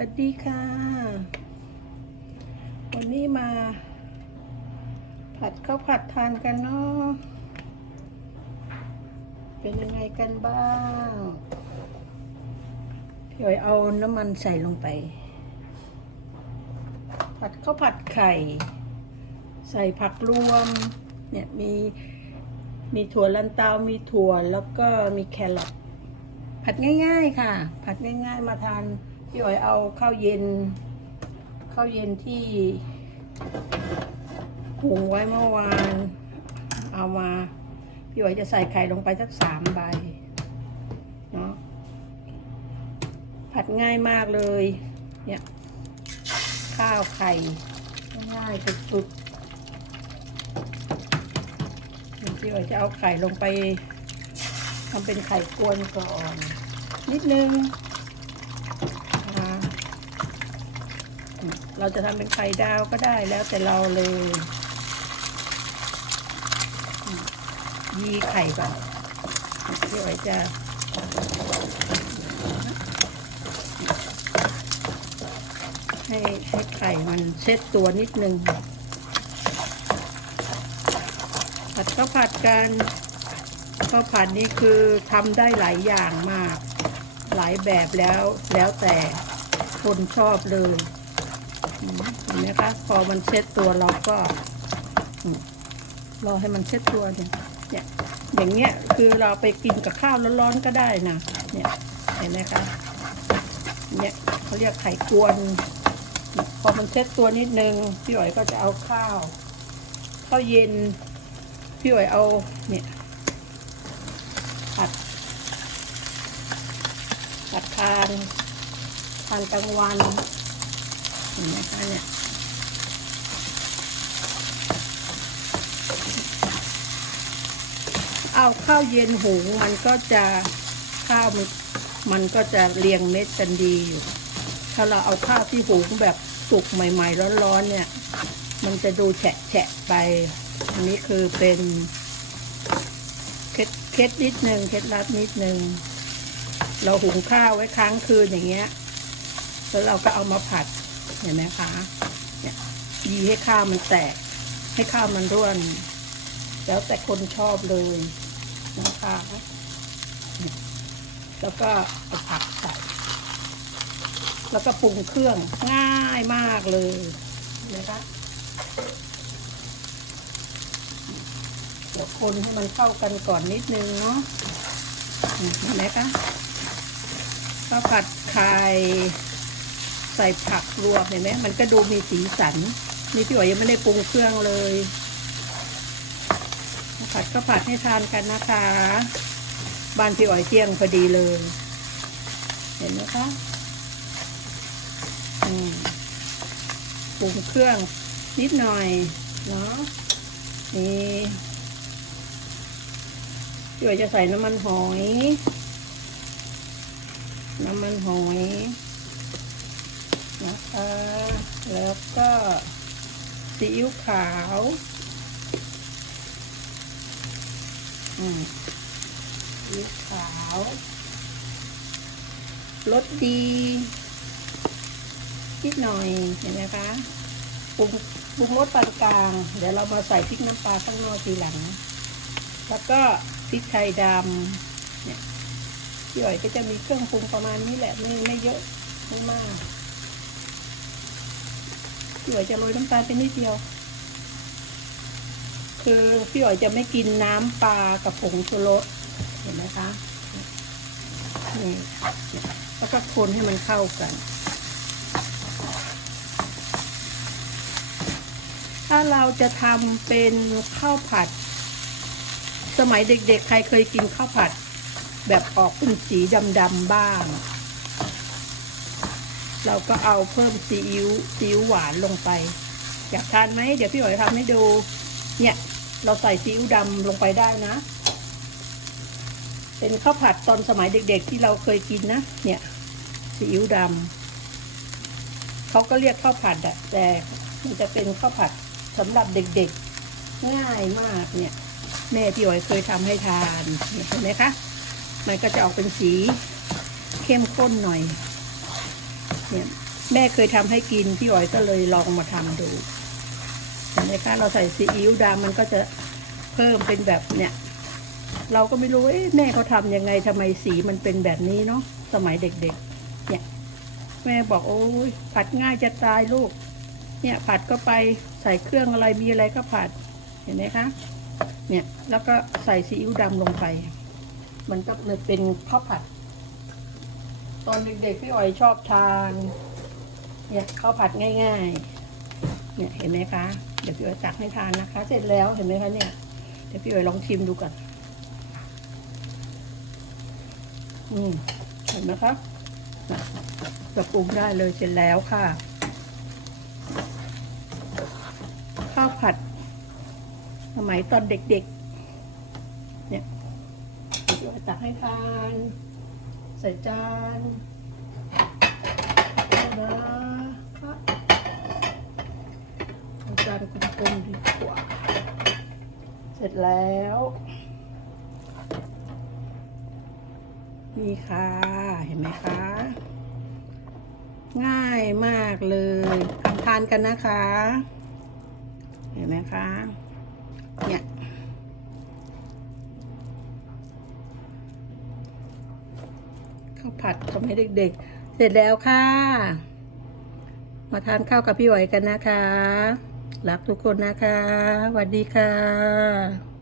วัสดีค่ะ วันนี้มา ผัดข้าวผัดทานกันเนาะเป็นยังไงกันบ้างพี่อ๋อยเอาน้ำมันใส่ลงไป ผัดข้าวผัดไข่ ใส่ผักรวม เนี่ยมีมีถั่วลันเตา มีถั่วแล้วก็มีแครอทผัดง่าย ๆ ค่ะ ผัดง่าย ๆ มาทาน พี่อ๋อยเอาข้าวเย็น ข้าวเย็นที่หุงไว้เมื่อวาน เอามา พี่อ๋อยจะใส่ไข่ลงไปสักสามใบเนาะผัดง่ายมากเลย เนี่ย ข้าวไข่ ง่ายสุดๆพี่อ๋อยจะเอาไข่ลงไปทำเป็นไข่กวนก่อน นิดนึงอ่า เราจะทำเป็นไข่ดาวก็ได้แล้วแต่เราเลยยีไข่ก่อนพี่อ๋อยจะให้ให้ไข่มันเช็ดตัวนิดนึง ผัดข้าวผัดกันข้าวผัดนี่คือทำได้หลายอย่างมาก หลายแบบแล้วแล้วแต่คนชอบเลย เห็นไหมคะพอมันเช็ดตัวเราก็รอให้มันเช็ดตัวเนี่ยเนี่ยอย่างเงี้ยคือเราไปกินกับข้าวร้อนๆก็ได้นะเนี่ยเห็นไหมคะเนี่ยเขาเรียกไข่กวน พอมันเช็ดตัวนิดนึงพี่อ๋อยก็จะเอาข้าวข้าวเย็นพี่อ๋อยเอาเนี่ยผัดผัดทานทานกลางวัน เห็นไหมคะเนี่ยเอาข้าวเย็นหุงมันก็จะข้าวมันมันก็จะเรียงเม็ดกันดีอยู่ ถ้าเราเอาข้าวที่หุงแบบสุกใหม่ ๆ ร้อนๆเนี่ย มันจะดูแฉะแฉะๆไป อันนี้คือเป็นเคล็ดเคล็ดนิดนึงเคล็ดลับนิดนึง เราหุงข้าวไว้ค้างคืนอย่างเงี้ย แล้วเราก็เอามาผัด เห็นไหมคะเนี่ยยีให้ข้าวมันแตก ให้ข้าวมันร่วน แล้วแต่คนชอบเลยนะคะแล้วก็เอาผักใส่แล้วก็ปรุงเครื่องง่ายมากเลยนะคะเดี๋ยวคนให้มันเข้ากันก่อนนิดนึงเนาะเห็นไหมคะก็ผัดไข่ ใส่ผักรวมเห็นไหมมันก็ดูมีสีสัน นี่พี่อ๋อยยังไม่ได้ปรุงเครื่องเลยผัดก็ผัดให้ทานกันนะคะ บ้านพี่อ๋อยเที่ยงพอดีเลย เห็นไหมคะอืมปรุงเครื่องนิดหน่อยเนาะนี่พี่อ๋อยจะใส่น้ำมันหอย น้ำมันหอย นะคะ แล้วก็ซีอิ๊วขาวอืมซีอิ๊วขาวรสดีนิดหน่อยเห็นไหมคะปรุงปรุงรสปานกลาง เดี๋ยวเรามาใส่พริกน้ำปลาข้างนอกทีหลัง แล้วก็พริกไทยดำเนี่ยพี่อ๋อยก็จะมีเครื่องปรุงประมาณนี้แหละไม่ไม่เยอะไม่มาก พี่อ๋อยจะโรยน้ำตาลไปนิดเดียว คือพี่อ๋อยจะไม่กินน้ำปลากับผงชูรสเห็นไหมคะนี่แล้วก็คนให้มันเข้ากันถ้าเราจะทำเป็นข้าวผัด สมัยเด็กๆ ใครเคยกินข้าวผัด แบบออกเป็นสีดำๆบ้าง เราก็เอาเพิ่มซีอิ๊วซีอิ๊วหวานลงไป อยากทานไหมเดี๋ยวพี่อ๋อยทำให้ดู เนี่ย เราใส่ซีอิ๊วดำลงไปได้นะ เป็นข้าวผัดตอนสมัยเด็ก ๆ ที่เราเคยกินนะ เนี่ยซีอิ๊วดำเขาก็เรียกข้าวผัดอะแต่มันจะเป็นข้าวผัดสำหรับเด็กๆ ง่ายมากเนี่ย แม่พี่อ๋อยเคยทำให้ทานเนี่ยเห็นไหมคะ มันก็จะออกเป็นสีเข้มข้นหน่อย เนี่ยแม่เคยทำให้กินพี่อ๋อยก็เลยลองมาทำดูเห็นไหมคะเราใส่ซีอิ๊วดำมันก็จะเพิ่มเป็นแบบเนี่ย เราก็ไม่รู้เอ๊ะแม่เขาทำยังไงทำไมสีมันเป็นแบบนี้เนาะสมัยเด็กๆ เนี่ย แม่บอกโอ้ยผัดง่ายจะตายลูก เนี่ยผัดก็ไปใส่เครื่องอะไรมีอะไรก็ผัดเห็นไหมคะ เนี่ยแล้วก็ใส่ซีอิ๊วดำลงไป มันก็เลยเป็นข้าวผัด ตอนเด็กๆพี่อ๋อยชอบทานเนี่ยข้าวผัดง่าย ๆ เนี่ยเห็นไหมคะ เดี๋ยวพี่อ๋อยตักให้ทานนะคะ เสร็จแล้วเห็นไหมคะเนี่ยเดี๋ยวพี่อ๋อยลองชิมดูก่อนอืมเห็นไหมคะจะปรุงได้เลยเสร็จแล้วค่ะ ข้าวผัด สมัยตอนเด็กๆ เนี่ยเดี๋ยวตักให้ทาน ส่จานนะคะเอาจานกลมๆดีกว่า เสร็จแล้ว นี่ค่ะ เห็นไหมคะ ง่ายมากเลยทำทานกันนะคะ เห็นไหมคะ เนี่ย ข้าว ผัดทำให้เด็กๆ เสร็จแล้วค่ะ มาทานข้าวกับพี่ไหวกันนะคะ รักทุกคนนะคะสวัสดีค่ะ